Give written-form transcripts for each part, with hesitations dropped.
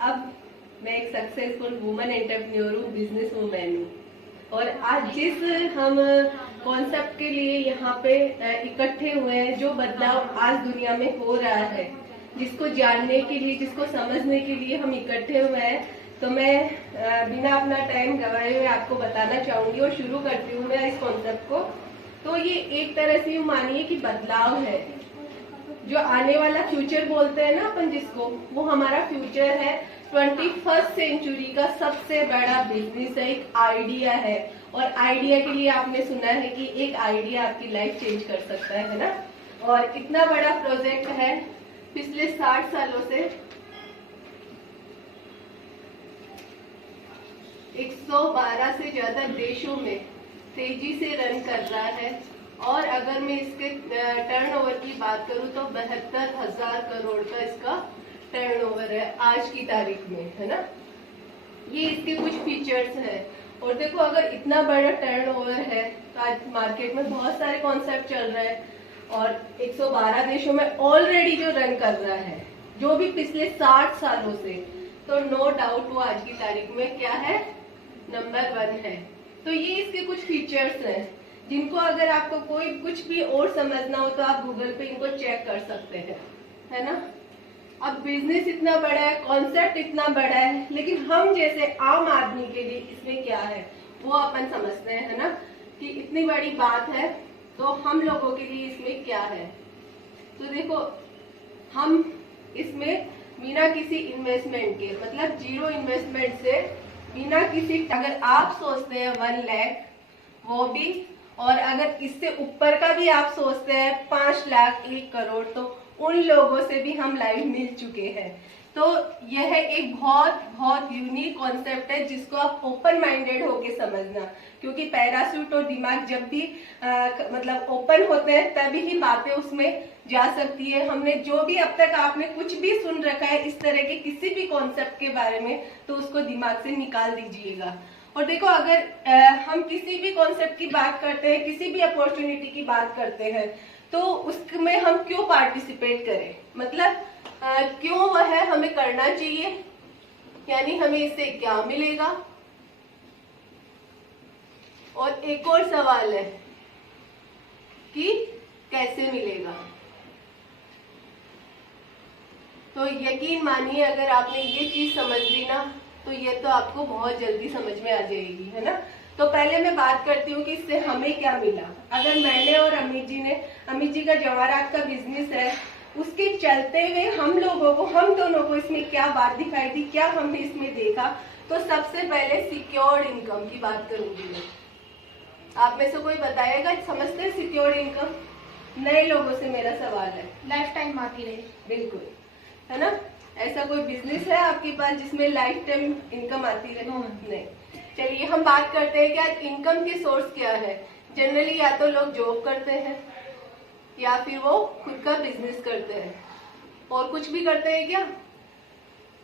अब मैं एक सक्सेसफुल वुमन एंटरप्रेन्योर हूँ, बिजनेस वुमेन हूँ। और आज जिस हम कॉन्सेप्ट के लिए यहाँ पे इकट्ठे हुए हैं, जो बदलाव आज दुनिया में हो रहा है, जिसको जानने के लिए, जिसको समझने के लिए हम इकट्ठे हुए हैं, तो मैं बिना अपना टाइम गवाए हुए आपको बताना चाहूंगी और शुरू करती हूँ मैं इस कॉन्सेप्ट को। तो ये एक तरह से मानिए कि बदलाव है, जो आने वाला फ्यूचर बोलते हैं ना अपन जिसको, वो हमारा फ्यूचर है। 21st सेंचुरी का सबसे बड़ा बिजनेस है, एक आइडिया है। और आइडिया के लिए आपने सुना है कि एक आइडिया आपकी लाइफ चेंज कर सकता है ना। और इतना बड़ा प्रोजेक्ट है, पिछले 60 सालों से 112 से ज्यादा देशों में तेजी से रन कर रहा है। और अगर मैं इसके टर्नओवर की बात करूं तो 72,000 करोड़ का इसका टर्नओवर है आज की तारीख में, है ना। ये इसके कुछ फीचर्स है। और देखो, अगर इतना बड़ा टर्नओवर है तो आज मार्केट में बहुत सारे कॉन्सेप्ट चल रहे हैं और 112 देशों में ऑलरेडी जो रन कर रहा है, जो भी पिछले 60 सालों से, तो नो डाउट वो आज की तारीख में क्या है, नंबर 1 है। तो ये इसके कुछ फीचर्स हैं जिनको अगर आपको कोई कुछ भी और समझना हो तो आप गूगल पे इनको चेक कर सकते हैं, है ना। अब बिजनेस इतना बड़ा है, कॉन्सेप्ट इतना बड़ा है, लेकिन हम जैसे आम आदमी के लिए इसमें क्या है वो अपन समझते हैं, है ना, कि इतनी बड़ी बात है तो हम लोगों के लिए इसमें क्या है। तो देखो, हम इसमें बिना किसी इन्वेस्टमेंट के, मतलब जीरो इन्वेस्टमेंट से, बिना किसी, अगर आप सोचते हैं 1 लाख वो भी, और अगर इससे ऊपर का भी आप सोचते हैं 5 लाख 1 करोड़, तो उन लोगों से भी हम लाइव मिल चुके हैं। तो यह एक बहुत बहुत यूनिक कॉन्सेप्ट है जिसको आप ओपन माइंडेड होके समझना, क्योंकि पैराशूट और दिमाग जब भी मतलब ओपन होते हैं तभी ही बातें उसमें जा सकती है। हमने जो भी अब तक आपने कुछ भी सुन रखा है इस तरह के किसी भी कॉन्सेप्ट के बारे में, तो उसको दिमाग से निकाल दीजिएगा। और देखो, अगर हम किसी भी कॉन्सेप्ट की बात करते हैं, किसी भी अपॉर्चुनिटी की बात करते हैं, तो उसमें हम क्यों पार्टिसिपेट करें, मतलब क्यों वह हमें करना चाहिए, यानी हमें इससे क्या मिलेगा। और एक और सवाल है कि कैसे मिलेगा। तो यकीन मानिए, अगर आपने ये चीज समझ ली ना, तो ये तो आपको बहुत जल्दी समझ में आ जाएगी, है ना। तो पहले मैं बात करती हूँ कि इससे हमें क्या मिला। अगर मैंने और अमित जी का जवाहरात का बिजनेस है, उसके चलते हुए हम लोगों को, हम दोनों को इसमें क्या बात दिखाई दी, क्या हमने इसमें देखा, तो सबसे पहले सिक्योर्ड इनकम की बात करूंगी मैं। आप में से कोई बताएगा, समझते हैं सिक्योर्ड इनकम? नए लोगों से मेरा सवाल है। लाइफ टाइम आती रहे। बिल्कुल, है ना। ऐसा कोई बिजनेस है आपके पास जिसमें लाइफ टाइम इनकम आती रहे? नहीं। चलिए हम बात करते हैं कि इनकम के सोर्स क्या है। जनरली या तो लोग जॉब करते हैं या फिर वो खुद का बिजनेस करते हैं, और कुछ भी करते हैं क्या?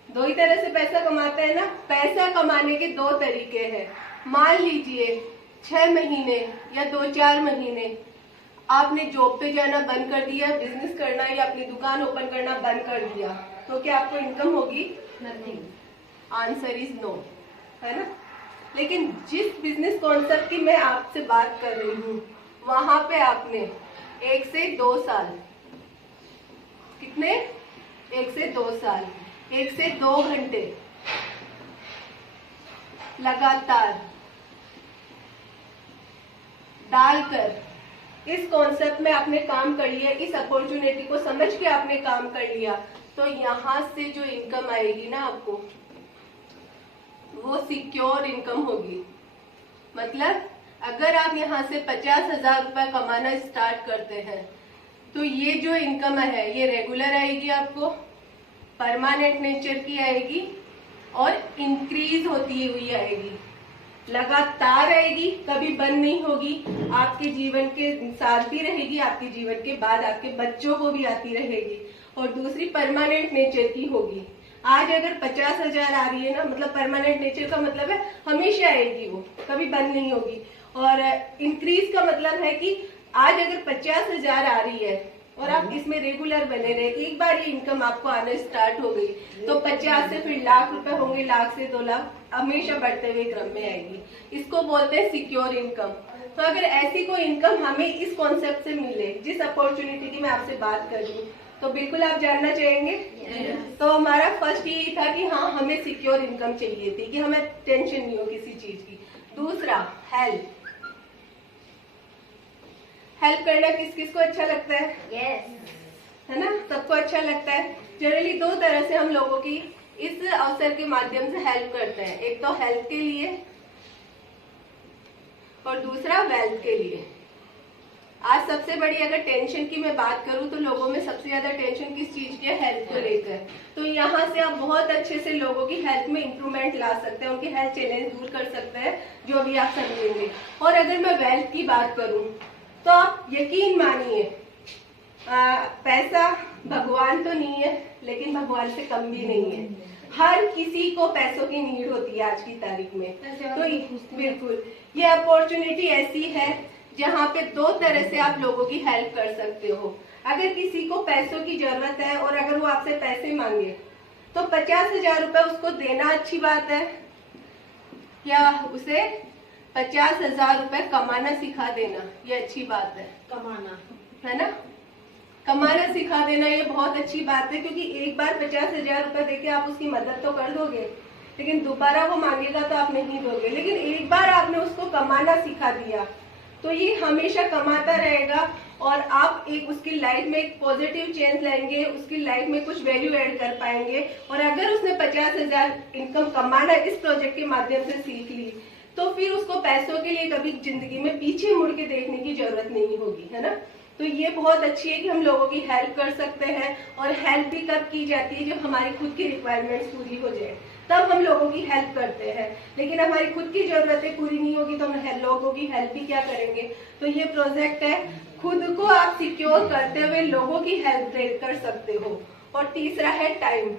2 ही तरह से पैसा कमाते हैं ना। पैसा कमाने के 2 तरीके हैं। मान लीजिए 6 महीने या 2-4 महीने आपने जॉब पे जाना बंद कर दिया, बिजनेस करना या अपनी दुकान ओपन करना बंद कर दिया, तो क्या आपको इनकम होगी? नथिंग। आंसर इज नो, है ना। लेकिन जिस बिजनेस कॉन्सेप्ट की मैं आपसे बात कर रही हूँ, वहां पे आपने 1 से 2 साल, कितने? 1 से 2 साल, 1 से 2 घंटे लगातार डालकर इस कॉन्सेप्ट में आपने काम कर लिया, इस अपॉर्चुनिटी को समझ के आपने काम कर लिया, तो यहाँ से जो इनकम आएगी ना आपको, वो सिक्योर इनकम होगी। मतलब अगर आप यहाँ से 50,000 रुपए कमाना स्टार्ट करते हैं, तो ये जो इनकम है ये रेगुलर आएगी, आपको परमानेंट नेचर की आएगी और इंक्रीज होती हुई आएगी, लगातार आएगी, कभी बंद नहीं होगी, आपके जीवन के साथ भी रहेगी, आपके जीवन के बाद आपके बच्चों को भी आती रहेगी। और दूसरी परमानेंट नेचर की होगी। आज अगर 50,000 आ रही है ना, मतलब परमानेंट नेचर का मतलब है हमेशा आएगी, वो कभी बंद नहीं होगी। और इंक्रीज का मतलब है कि आज अगर 50,000 आ रही है और आप इसमें रेगुलर बने रहे, एक बार ये इनकम आपको आना स्टार्ट हो गई तो 50 से फिर लाख रुपए होंगे, लाख से 2 लाख, हमेशा बढ़ते हुए क्रम में आएगी। इसको बोलते हैं सिक्योर इनकम। तो अगर ऐसी कोई इनकम हमें इस कॉन्सेप्ट से मिले, जिस अपॉर्चुनिटी की मैं आपसे बात कर रही हूँ, तो बिल्कुल आप जानना चाहेंगे। तो हमारा फर्स्ट यही था कि हाँ, हमें सिक्योर इनकम चाहिए थी, कि हमें टेंशन नहीं हो किसी चीज की। दूसरा, हेल्प करना किस किस को अच्छा लगता है? है ना, सबको अच्छा लगता है। जनरली 2 तरह से हम लोगों की इस अवसर के माध्यम से हेल्प करते हैं, एक तो हेल्थ के लिए और दूसरा वेल्थ के लिए। आज सबसे बड़ी अगर टेंशन की मैं बात करूं तो लोगों में सबसे ज्यादा टेंशन किस चीज की है? हेल्थ को लेकर। तो यहाँ से आप बहुत अच्छे से लोगों की हेल्थ में इंप्रूवमेंट ला सकते हैं, उनके हेल्थ चैलेंज दूर कर सकते हैं, जो भी आप समझेंगे। और अगर मैं वेल्थ की बात करूं तो आप यकीन मानिए, पैसा भगवान तो नहीं है, लेकिन भगवान से कम भी नहीं है। हर किसी को पैसों की नीड होती है आज की तारीख में। तो बिल्कुल ये अपॉर्चुनिटी ऐसी है जहाँ पे 2 तरह से आप लोगों की हेल्प कर सकते हो। अगर किसी को पैसों की जरूरत है और अगर वो आपसे पैसे मांगे तो 50,000 रुपए उसको देना अच्छी बात है, या उसे 50,000 रुपए कमाना सिखा देना ये अच्छी बात है। कमाना, है ना, कमाना सिखा देना ये बहुत अच्छी बात है, क्योंकि एक बार 50,000 रुपए देके आप उसकी मदद तो कर दोगे, लेकिन दोबारा वो मांगेगा तो आप नहीं दोगे। लेकिन एक बार आपने उसको कमाना सिखा दिया तो ये हमेशा कमाता रहेगा और आप एक उसकी लाइफ में एक पॉजिटिव चेंज लाएंगे, उसकी लाइफ में कुछ वैल्यू ऐड कर पाएंगे। और अगर उसने 50,000 इनकम कमाना इस प्रोजेक्ट के माध्यम से सीख ली तो फिर उसको पैसों के लिए कभी जिंदगी में पीछे मुड़ के देखने की जरूरत नहीं होगी, है ना। तो ये बहुत अच्छी है कि हम लोगों की हेल्प कर सकते हैं। और हेल्प भी कब की जाती है? जब हमारी खुद की रिक्वायरमेंट्स पूरी हो जाए, तब हम लोगों की हेल्प करते हैं। लेकिन हमारी खुद की जरूरतें पूरी नहीं होगी तो हम लोगों की हेल्प भी क्या करेंगे। तो ये प्रोजेक्ट है, खुद को आप सिक्योर करते हुए लोगों की हेल्प कर सकते हो। और तीसरा है टाइम।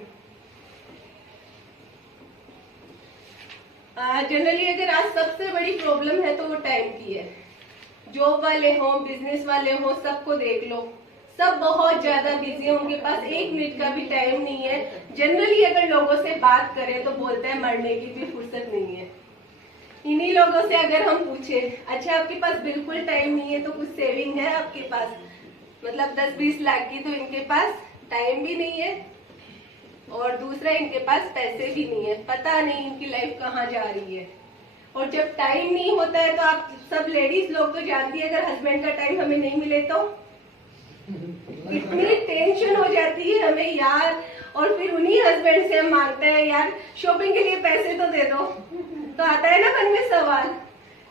जनरली अगर आज सबसे बड़ी प्रॉब्लम है तो वो टाइम की है। जॉब वाले हो, बिजनेस वाले हो, सबको देख लो, सब बहुत ज्यादा बिजी है, उनके पास 1 मिनट का भी टाइम नहीं है। जनरली अगर लोगों से बात करें तो बोलते हैं मरने की भी फुर्सत नहीं है। इन्हीं लोगों से अगर हम पूछे, अच्छा आपके पास बिल्कुल टाइम नहीं है तो कुछ सेविंग है आपके पास, मतलब 10-20 लाख की, तो इनके पास टाइम भी नहीं है और दूसरा इनके पास पैसे भी नहीं है। पता नहीं इनकी लाइफ कहाँ जा रही है। और जब टाइम नहीं होता है तो आप सब लेडीज लोग तो जानती है, अगर हस्बैंड का टाइम हमें नहीं मिले तो इतनी टेंशन हो जाती है हमें यार। और फिर उन्हीं हस्बैंड से हम मांगते हैं यार शॉपिंग के लिए पैसे तो दे दो, तो आता है ना मन में सवाल।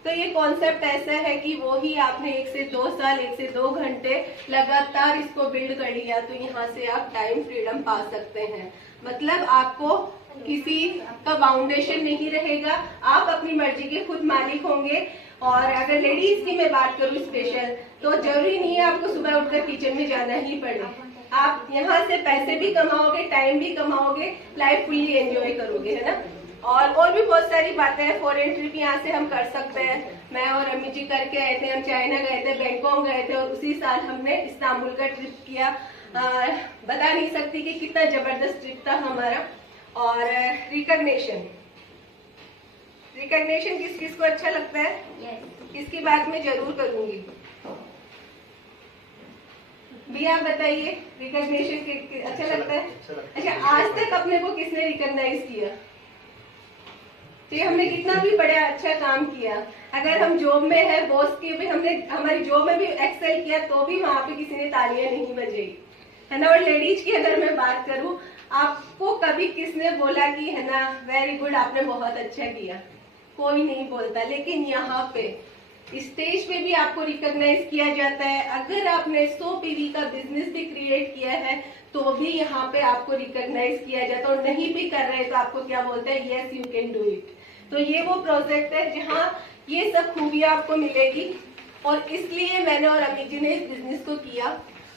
तो ये कॉन्सेप्ट ऐसा है कि वो ही आपने 1 से 2 साल, 1 से 2 घंटे लगातार इसको बिल्ड कर लिया तो यहाँ से आप टाइम फ्रीडम पा सकते हैं। मतलब आपको किसी का बाउंडेशन नहीं रहेगा, आप अपनी मर्जी के खुद मालिक होंगे। और अगर लेडीज की मैं बात करूँ स्पेशल, तो जरूरी नहीं है आपको सुबह उठकर किचन में जाना ही पड़े। आप यहाँ से पैसे भी कमाओगे, टाइम भी कमाओगे, लाइफ फुल्ली एंजॉय करोगे, है ना। और भी बहुत सारी बातें हैं। फॉरेन ट्रिप यहाँ से हम कर सकते हैं। मैं और अम्मी जी करके आए थे, हम चाइना गए थे, बैंकॉक गए थे और उसी साल हमने इस्तांबुल का ट्रिप किया। बता नहीं सकती कि कितना जबरदस्त ट्रिप था हमारा। और रिकॉग्निशन किस किस को अच्छा लगता है? इसकी बात मैं जरूर करूंगी। भी आप बताइए, रिकॉग्निशन अच्छा लगता है? अच्छा, आज तक अपने को किसने रिकॉग्नाइज किया? तो हमने कितना भी बड़ा अच्छा काम किया, अगर हम जॉब में है, बॉस की भी हमने हमारी जॉब में भी एक्सेल किया तो भी वहां पे किसी ने तालियां नहीं बजाई, है ना। और लेडीज की अगर मैं बात करूं, आपको कभी किसने बोला कि है ना वेरी गुड, आपने बहुत अच्छा किया? कोई नहीं बोलता। लेकिन यहाँ पे स्टेज पे भी आपको रिकॉग्नाइज किया जाता है। अगर आपने 100 पीवी का बिजनेस भी क्रिएट किया है तो भी यहाँ पे आपको रिकॉग्नाइज किया जाता है। और नहीं भी कर रहे तो आपको क्या बोलते हैं? Yes you can do it. तो ये वो प्रोजेक्ट है जहाँ ये सब खूबियां आपको मिलेगी और इसलिए मैंने और अमित जी ने इस बिजनेस को किया।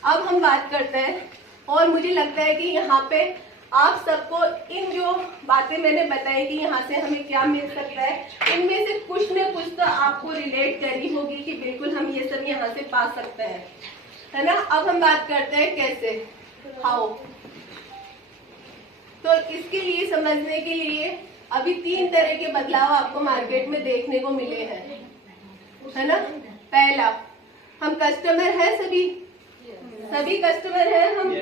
अब हम बात करते हैं और मुझे लगता है कि यहाँ पे आप सबको इन जो बातें मैंने बताई कि यहाँ से हमें क्या मिल सकता है, इनमें से कुछ न कुछ तो आपको रिलेट करनी होगी कि बिल्कुल हम ये सब यहाँ से पा सकते हैं। है ना। अब हम बात करते हैं कैसे, हाउ। तो इसके लिए समझने के लिए अभी 3 तरह के बदलाव आपको मार्केट में देखने को मिले हैं, है ना। पहला, हम कस्टमर है, सभी कस्टमर है हम।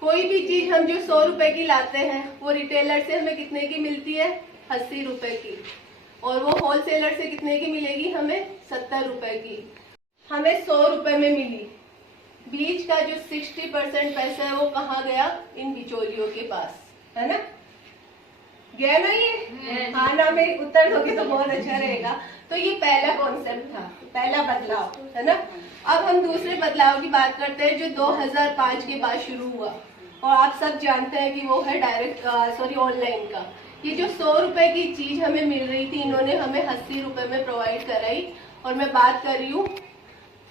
कोई भी चीज हम जो 100 रुपए की लाते हैं वो रिटेलर से हमें कितने की मिलती है, 80 रुपए की, और वो होलसेलर से कितने की मिलेगी, हमें 70 रुपए की। हमें 100 रुपए में मिली, बीच का जो 60% पैसा है वो कहाँ गया, इन बिचौलियों के पास, है ना। गया ना ये, हाँ ना, में उत्तर दोगे तो बहुत अच्छा रहेगा। तो ये पहला कॉन्सेप्ट था, पहला बदलाव, है ना। अब हम दूसरे बदलाव की बात करते हैं जो 2005 के बाद शुरू हुआ, और आप सब जानते हैं कि वो है ऑनलाइन का। ये जो 100 रुपए की चीज हमें मिल रही थी, इन्होंने हमें 80 रुपए में प्रोवाइड कराई। और मैं बात कर रही हूँ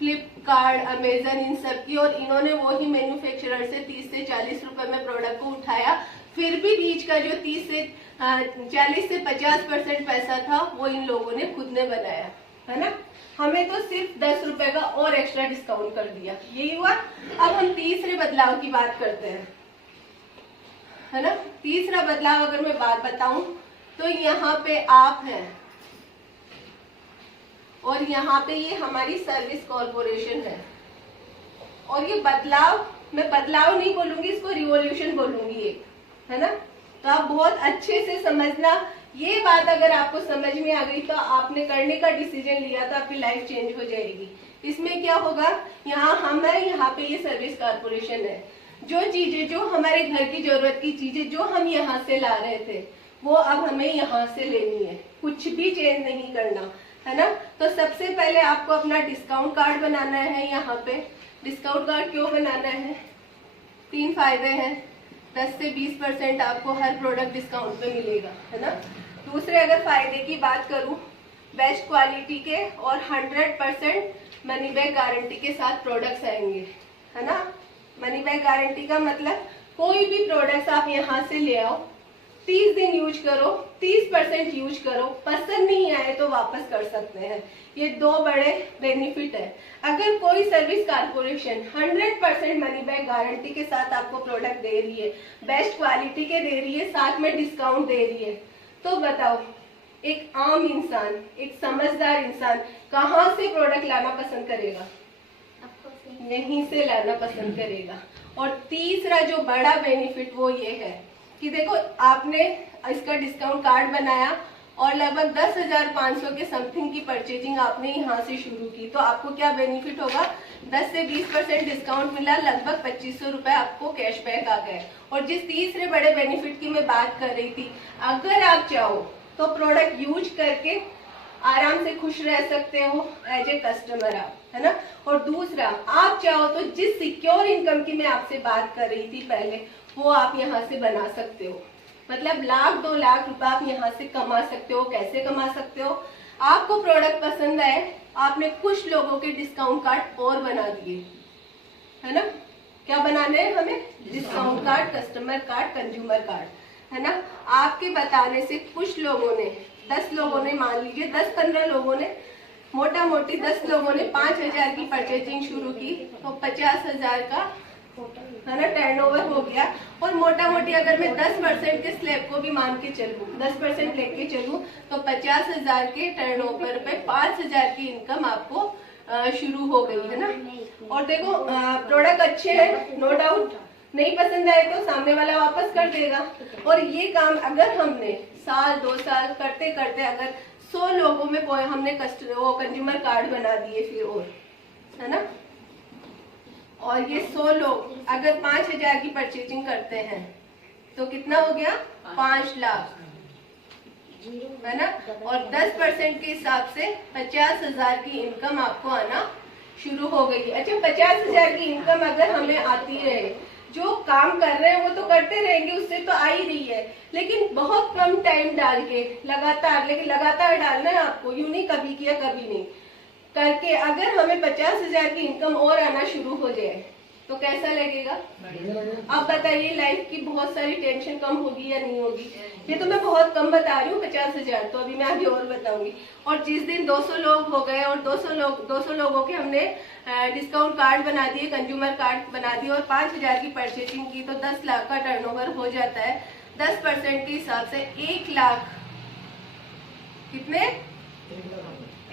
फ्लिपकार्ट, अमेजन, इन सब की, और इन्होंने वो ही मैन्युफैक्चरर से 30 से 40 रुपए में प्रोडक्ट को उठाया। फिर भी बीच का जो 40 से 50% पैसा था वो इन लोगों ने खुद ने बनाया, है ना। हमें तो सिर्फ 10 रुपए का और एक्स्ट्रा डिस्काउंट कर दिया, यही हुआ। अब हम तीसरे बदलाव की बात करते हैं, है ना। तीसरा बदलाव अगर मैं बात बताऊं तो यहाँ पे आप हैं और यहाँ पे ये हमारी सर्विस कॉर्पोरेशन है। और ये बदलाव, मैं बदलाव नहीं बोलूंगी, इसको रिवॉल्यूशन बोलूंगी एक, है ना। तो आप बहुत अच्छे से समझना, ये बात अगर आपको समझ में आ गई तो आपने करने का डिसीजन लिया तो आपकी लाइफ चेंज हो जाएगी। इसमें क्या होगा, यहाँ हम है, यहाँ पे ये सर्विस कॉर्पोरेशन है। जो चीजें, जो हमारे घर की जरूरत की चीजें जो हम यहाँ से ला रहे थे वो अब हमें यहाँ से लेनी है, कुछ भी चेंज नहीं करना, है ना। तो सबसे पहले आपको अपना डिस्काउंट कार्ड बनाना है। यहाँ पे डिस्काउंट कार्ड क्यों बनाना है, 3 फायदे हैं। 10 से 20% आपको हर प्रोडक्ट डिस्काउंट पे मिलेगा, है ना। दूसरे अगर फायदे की बात करूं, बेस्ट क्वालिटी के और 100% मनी बैक गारंटी के साथ प्रोडक्ट्स आएंगे, है ना। मनी बैक गारंटी का मतलब कोई भी प्रोडक्ट्स आप यहाँ से ले आओ, 30 दिन यूज करो, 30% यूज करो, पसंद नहीं आए तो वापस कर सकते हैं। ये 2 बड़े बेनिफिट है। अगर कोई service corporation 100% money back guarantee के साथ आपको प्रोडक्ट दे रही है, बेस्ट क्वालिटी के दे रही है, साथ में डिस्काउंट दे रही है, तो बताओ एक आम इंसान, एक समझदार इंसान कहाँ से प्रोडक्ट लाना पसंद करेगा, यहीं से लाना पसंद करेगा। और तीसरा जो बड़ा बेनिफिट वो ये है कि देखो आपने इसका डिस्काउंट कार्ड बनाया और लगभग 10,500 के समथिंग की परचेजिंग आपने यहाँ से शुरू की, तो आपको क्या बेनिफिट होगा, 10 से 20% डिस्काउंट मिला, लगभग 2500 रुपए आपको कैशबैक आ गए। और जिस तीसरे बड़े बेनिफिट की मैं बात कर रही थी, अगर आप चाहो तो प्रोडक्ट यूज करके आराम से खुश रह सकते हो एज ए कस्टमर आप, है ना। और दूसरा, आप चाहो तो जिस सिक्योर इनकम की मैं आपसे बात कर रही थी पहले, वो आप यहाँ से बना सकते हो। मतलब 1,00,000-2 लाख रुपए आप यहाँ से कमा सकते हो। कैसे कमा सकते हो, आपको प्रोडक्ट पसंद आए, आपने कुछ लोगों के डिस्काउंट कार्ड और बना दिए, है ना। क्या बनाने हैं हमें, discount card, customer card, consumer card, है ना। आपके बताने से कुछ लोगों ने, 10 लोगों ने, मान लीजिए 10-15 लोगों ने, मोटा मोटी 10 लोगों ने 5,000 की परचेजिंग शुरू की, तो 50,000 का, है ना, टर्नओवर हो गया। और मोटा मोटी अगर मैं 10% के स्लैब को भी मान के चलूँ, 10% लेके चलूँ, तो 50,000 के टर्नओवर पे 5,000 की इनकम आपको शुरू हो गई, है ना। और देखो प्रोडक्ट अच्छे हैं, नो डाउट, नहीं पसंद आए तो सामने वाला वापस कर देगा। और ये काम अगर हमने 1-2 साल करते करते अगर 100 लोगों में हमने कंज्यूमर कार्ड बना दिए फिर, और, है ना। और ये 100 लोग अगर 5,000 की परचेजिंग करते हैं तो कितना हो गया, 5 लाख, है ना। और 10% के हिसाब से 50,000 की इनकम आपको आना शुरू हो गई। अच्छा, 50,000 की इनकम अगर हमें आती रहे, जो काम कर रहे हैं वो तो करते रहेंगे, उससे तो आ ही रही है, लेकिन बहुत कम टाइम डाल के लगातार, लेकिन लगातार डालना है आपको, यूं नहीं कभी किया कभी नहीं करके, अगर हमें 50,000 की इनकम और आना शुरू हो जाए तो कैसा लगेगा? अब बताइए लाइफ की बहुत सारी टेंशन कम होगी या नहीं होगी? ये तो मैं बहुत कम बता रही हूँ 50,000, तो अभी मैं आगे और बताऊंगी। और जिस दिन 200 लोग हो गए और 200 लोगों के हमने डिस्काउंट कार्ड बना दिए, कंज्यूमर कार्ड बना दिए और 5,000 की परचेसिंग की, तो 10 लाख का टर्नओवर हो जाता है। 10% के हिसाब से 1 लाख, कितने?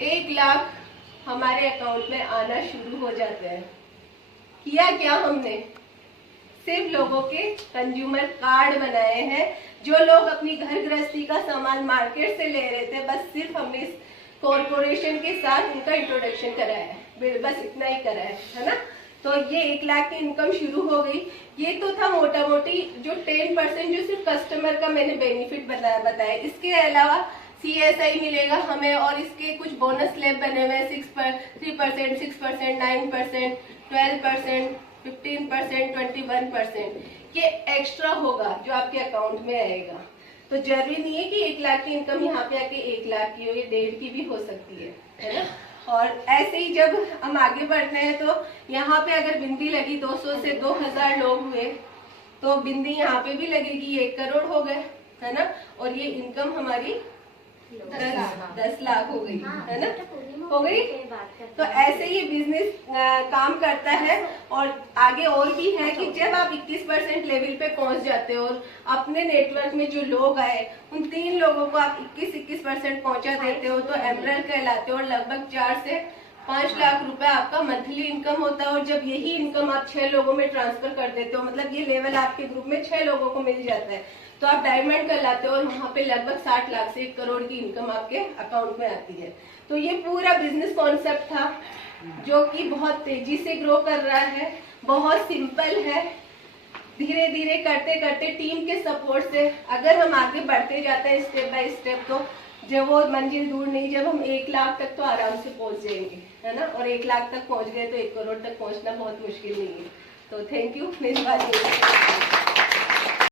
1 लाख हमारे अकाउंट में आना शुरू हो जाते हैं। किया क्या हमने? सिर्फ लोगों के कंज्यूमर कार्ड बनाए हैं। जो लोग अपनी घर गृहस्थी का सामान मार्केट से ले रहे थे, बस सिर्फ हमने इस कॉर्पोरेशन के साथ उनका इंट्रोडक्शन कराया है, बस इतना ही करा है ना। तो ये 1 लाख की इनकम शुरू हो गई। ये तो था मोटा मोटी जो 10% जो सिर्फ कस्टमर का मैंने बेनिफिट बताया। इसके अलावा CSI मिलेगा हमें और इसके कुछ बोनस स्लैब बने हुए हैं, 3%, 6%, 9%, 12%, 15%, 21%। ये एक्स्ट्रा होगा जो आपके अकाउंट में आएगा। तो जरूरी नहीं है कि 1 लाख की इनकम यहाँ पे आके 1 लाख की हो, ये 1.5 की भी हो सकती है ना। और ऐसे ही जब हम आगे बढ़ते हैं तो यहाँ पे अगर बिंदी लगी 200 से 2000 लोग हुए तो बिंदी यहाँ पे भी लगेगी, 1 करोड़ हो गए, है ना। और ये इनकम हमारी 10 लाख हो गई, है ना, हो गई। तो ऐसे ही बिजनेस काम करता है। और आगे और भी है कि जब आप 21% लेवल पे पहुंच जाते हो और अपने नेटवर्क में जो लोग आए उन 3 लोगों को आप 21% पहुंचा देते हो तो एमरल्ड कहलाते हो। और लगभग 4 से 5 लाख रुपए आपका मंथली इनकम होता है। और जब यही इनकम आप 6 लोगों में ट्रांसफर कर देते हो, मतलब ये लेवल आपके ग्रुप में 6 लोगों को मिल जाता है, तो आप डायमंड कहलाते हो और वहाँ पे लगभग 60 लाख से 1 करोड़ की इनकम आपके अकाउंट में आती है। तो ये पूरा बिजनेस कॉन्सेप्ट था जो कि बहुत तेजी से ग्रो कर रहा है, बहुत सिंपल है। धीरे धीरे करते करते टीम के सपोर्ट से अगर हम आगे बढ़ते जाते हैं स्टेप बाय स्टेप, तो जब वो मंजिल दूर नहीं, जब हम 1 लाख तक तो आराम से पहुंच जाएंगे, है ना। और 1 लाख तक पहुंच गए तो 1 करोड़ तक पहुंचना बहुत मुश्किल नहीं है। तो थैंक यू, मेरी बात